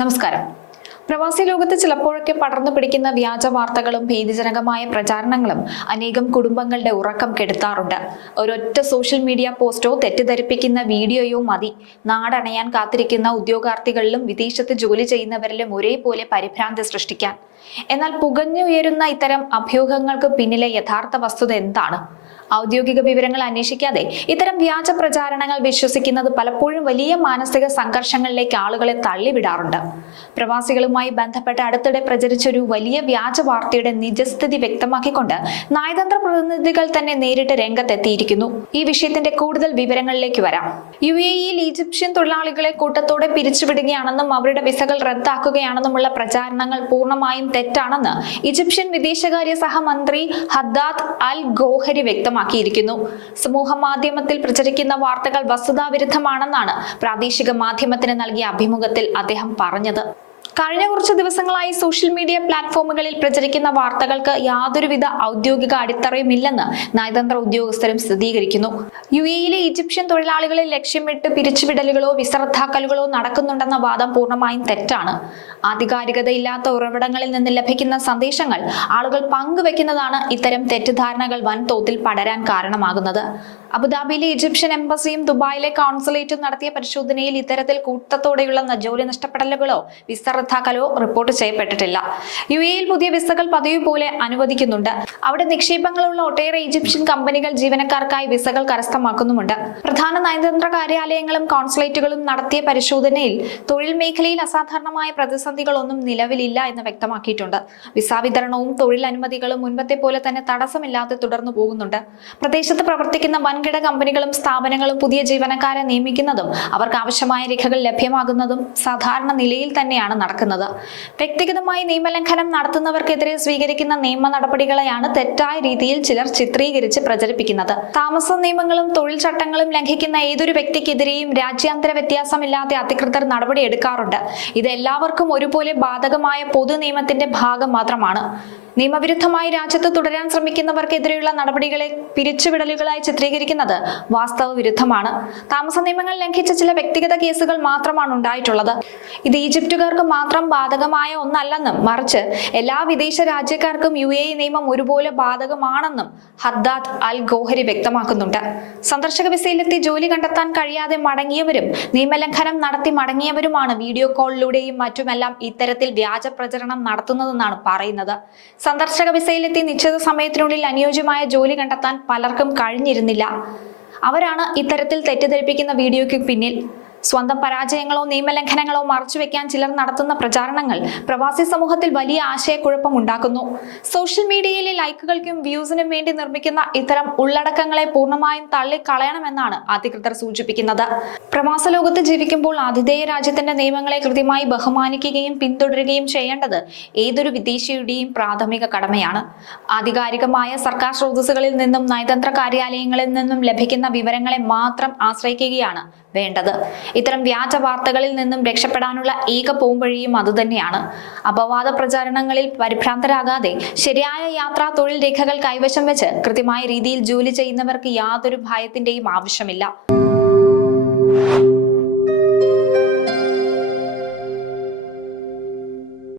നമസ്കാരം. പ്രവാസി ലോകത്ത് ചിലപ്പോഴൊക്കെ പടർന്നു പിടിക്കുന്ന വ്യാജ വാർത്തകളും ഭീതിജനകമായ പ്രചാരണങ്ങളും അനേകം കുടുംബങ്ങളുടെ ഉറക്കം കെടുത്താറുണ്ട്. ഒരൊറ്റ സോഷ്യൽ മീഡിയ പോസ്റ്റോ തെറ്റിദ്ധരിപ്പിക്കുന്ന വീഡിയോയോ മതി നാടണയാൻ കാത്തിരിക്കുന്ന ഉദ്യോഗാർത്ഥികളിലും വിദേശത്ത് ജോലി ചെയ്യുന്നവരിലും ഒരേപോലെ പരിഭ്രാന്തി സൃഷ്ടിക്കാൻ. എന്നാൽ പുകഞ്ഞുയരുന്ന ഇത്തരം അഭ്യൂഹങ്ങൾക്ക് പിന്നിലെ യഥാർത്ഥ വസ്തുത എന്താണ്? ഔദ്യോഗിക വിവരങ്ങൾ അന്വേഷിക്കാതെ ഇത്തരം വ്യാജ പ്രചാരണങ്ങൾ വിശ്വസിക്കുന്നത് പലപ്പോഴും വലിയ മാനസിക സംഘർഷങ്ങളിലേക്ക് ആളുകളെ തള്ളിവിടാറുണ്ട്. പ്രവാസികളുമായി ബന്ധപ്പെട്ട് അടുത്തിടെ പ്രചരിച്ചൊരു വലിയ വ്യാജ വാർത്തയുടെ നിജസ്ഥിതി വ്യക്തമാക്കിക്കൊണ്ട് നയതന്ത്ര പ്രതിനിധികൾ തന്നെ നേരിട്ട് രംഗത്തെത്തിയിരിക്കുന്നു. ഈ വിഷയത്തിന്റെ കൂടുതൽ വിവരങ്ങളിലേക്ക് വരാം. UAE-യിൽ ഈജിപ്ഷ്യൻ തൊഴിലാളികളെ കൂട്ടത്തോടെ പിരിച്ചുവിടുകയാണെന്നും അവരുടെ വിസകൾ റദ്ദാക്കുകയാണെന്നുമുള്ള പ്രചാരണങ്ങൾ പൂർണ്ണമായും തെറ്റാണെന്ന് ഈജിപ്ഷ്യൻ വിദേശകാര്യ സഹമന്ത്രി ഹദ്ദാദ് അൽ ഗോഹരി വ്യക്തമാക്കിയിരിക്കുന്നു. സമൂഹ മാധ്യമത്തിൽ പ്രചരിക്കുന്ന വാർത്തകൾ വസ്തുതാവിരുദ്ധമാണെന്നാണ് പ്രാദേശിക മാധ്യമത്തിന് നൽകിയ അഭിമുഖത്തിൽ അദ്ദേഹം പറഞ്ഞത്. കഴിഞ്ഞ കുറച്ച് ദിവസങ്ങളായി സോഷ്യൽ മീഡിയ പ്ലാറ്റ്ഫോമുകളിൽ പ്രചരിക്കുന്ന വാർത്തകൾക്ക് യാതൊരുവിധ ഔദ്യോഗിക അടിത്തറയുമില്ലെന്ന് നയതന്ത്ര ഉദ്യോഗസ്ഥരും സ്ഥിരീകരിക്കുന്നു. UAE-യിലെ ഈജിപ്ഷ്യൻ തൊഴിലാളികളെ ലക്ഷ്യമിട്ട് പിരിച്ചുവിടലുകളോ വിസ റദ്ദാക്കലുകളോ നടക്കുന്നുണ്ടെന്ന വാദം പൂർണ്ണമായും തെറ്റാണ്. ആധികാരികതയില്ലാത്ത ഉറവിടങ്ങളിൽ നിന്ന് ലഭിക്കുന്ന സന്ദേശങ്ങൾ ആളുകൾ പങ്കുവെക്കുന്നതാണ് ഇത്തരം തെറ്റിദ്ധാരണകൾ വൻതോതിൽ പടരാൻ കാരണമാകുന്നത്. അബുദാബിയിലെ ഈജിപ്ഷ്യൻ എംബസിയും ദുബായിലെ കോൺസുലേറ്റും നടത്തിയ പരിശോധനയിൽ ഇത്തരത്തിൽ കൂട്ടത്തോടെയുള്ള ജോലി നഷ്ടപ്പെടലുകളോ വിസ റദ്ദാക്കലോ റിപ്പോർട്ട് ചെയ്യപ്പെട്ടിട്ടില്ല. UAE-യിൽ പുതിയ വിസകൾ പതിവ് പോലെ അനുവദിക്കുന്നുണ്ട്. അവിടെ നിക്ഷേപങ്ങളുള്ള ഒട്ടേറെ ഈജിപ്ഷ്യൻ കമ്പനികൾ ജീവനക്കാർക്കായി വിസകൾ കരസ്ഥമാക്കുന്നുമുണ്ട്. പ്രധാന നയതന്ത്ര കാര്യാലയങ്ങളും കോൺസുലേറ്റുകളും നടത്തിയ പരിശോധനയിൽ തൊഴിൽ മേഖലയിൽ അസാധാരണമായ പ്രതിസന്ധികളൊന്നും നിലവിലില്ല എന്ന് വ്യക്തമാക്കിയിട്ടുണ്ട്. വിസ വിതരണവും തൊഴിൽ അനുമതികളും മുൻപത്തെ പോലെ തന്നെ തടസ്സമില്ലാതെ തുടർന്നു പോകുന്നുണ്ട്. പ്രദേശത്ത് പ്രവർത്തിക്കുന്ന വൻകിട കമ്പനികളും സ്ഥാപനങ്ങളും പുതിയ ജീവനക്കാരെ നിയമിക്കുന്നതും അവർക്ക് ആവശ്യമായ രേഖകൾ ലഭ്യമാകുന്നതും സാധാരണ നിലയിൽ തന്നെയാണ് നടക്കുന്നത്. വ്യക്തിഗതമായി നിയമലംഘനം നടത്തുന്നവർക്കെതിരെ സ്വീകരിക്കുന്ന നിയമ നടപടികളെയാണ് തെറ്റായ രീതിയിൽ ചിലർ ചിത്രീകരിച്ച് പ്രചരിപ്പിക്കുന്നത്. താമസ നിയമങ്ങളും തൊഴിൽ ചട്ടങ്ങളും ലംഘിക്കുന്ന ഏതൊരു വ്യക്തിക്കെതിരെയും രാജ്യാന്തര വ്യത്യാസമില്ലാതെ അധികൃതർ നടപടി എടുക്കാറുണ്ട്. ഇത് എല്ലാവർക്കും ഒരുപോലെ ബാധകമായ പൊതു നിയമത്തിന്റെ ഭാഗം മാത്രമാണ്. നിയമവിരുദ്ധമായി രാജ്യത്ത് തുടരാൻ ശ്രമിക്കുന്നവർക്കെതിരെയുള്ള നടപടികളെ പിരിച്ചുവിടലുകളായി ചിത്രീകരിക്കുന്നത് വാസ്തവ വിരുദ്ധമാണ്. താമസ നിയമങ്ങൾ ലംഘിച്ച ചില വ്യക്തിഗത കേസുകൾ മാത്രമാണ് ഉണ്ടായിട്ടുള്ളത്. ഇത് ഈജിപ്തുകാർക്ക് മാത്രം ബാധകമായ ഒന്നല്ലെന്നും മറിച്ച് എല്ലാ വിദേശ രാജ്യക്കാർക്കും UAE നിയമം ഒരുപോലെ ബാധകമാണെന്നും ഹദ്ദാദ് അൽ ഗോഹരി വ്യക്തമാക്കുന്നുണ്ട്. സന്ദർശക വിസയിലെത്തി ജോലി കണ്ടെത്താൻ കഴിയാതെ മടങ്ങിയവരും നിയമലംഘനം നടത്തി മടങ്ങിയവരുമാണ് വീഡിയോ കോളിലൂടെയും മറ്റുമെല്ലാം ഇത്തരത്തിൽ വ്യാജ പ്രചരണം നടത്തുന്നതെന്നാണ് പറയുന്നത്. സന്ദർശക വിസയിലെത്തി നിശ്ചിത സമയത്തിനുള്ളിൽ അനുയോജ്യമായ ജോലി കണ്ടെത്താൻ പലർക്കും കഴിഞ്ഞിരുന്നില്ല. അവരാണ് ഇത്തരത്തിൽ തെറ്റിദ്ധരിപ്പിക്കുന്ന വീഡിയോയ്ക്ക് പിന്നിൽ. സ്വന്തം പരാജയങ്ങളോ നിയമലംഘനങ്ങളോ മറച്ചുവെക്കാൻ ചിലർ നടത്തുന്ന പ്രചാരണങ്ങൾ പ്രവാസി സമൂഹത്തിൽ വലിയ ആശയക്കുഴപ്പം ഉണ്ടാക്കുന്നു. സോഷ്യൽ മീഡിയയിലെ ലൈക്കുകൾക്കും വ്യൂസിനും വേണ്ടി നിർമ്മിക്കുന്ന ഇത്തരം ഉള്ളടക്കങ്ങളെ പൂർണ്ണമായും തള്ളിക്കളയണമെന്നാണ് അധികൃതർ സൂചിപ്പിക്കുന്നത്. പ്രവാസ ലോകത്ത് ജീവിക്കുമ്പോൾ ആതിഥേയ രാജ്യത്തിന്റെ നിയമങ്ങളെ കൃത്യമായി ബഹുമാനിക്കുകയും പിന്തുടരുകയും ചെയ്യേണ്ടത് ഏതൊരു വിദേശിയുടെയും പ്രാഥമിക കടമയാണ്. ആധികാരികമായ സർക്കാർ സ്രോതസ്സുകളിൽ നിന്നും നയതന്ത്ര കാര്യാലയങ്ങളിൽ നിന്നും ലഭിക്കുന്ന വിവരങ്ങളെ മാത്രം ആശ്രയിക്കുകയാണ് വേണ്ടത്. ഇത്തരം വ്യാജ വാർത്തകളിൽ നിന്നും രക്ഷപ്പെടാനുള്ള ഏക പോംവഴിയും അതുതന്നെയാണ്. അപവാദ പ്രചാരണങ്ങളിൽ പരിഭ്രാന്തരാകാതെ ശരിയായ യാത്രാ തൊഴിൽ രേഖകൾ കൈവശം വെച്ച് കൃത്യമായ രീതിയിൽ ജോലി ചെയ്യുന്നവർക്ക് യാതൊരു ഭയത്തിന്റെയും ആവശ്യമില്ല.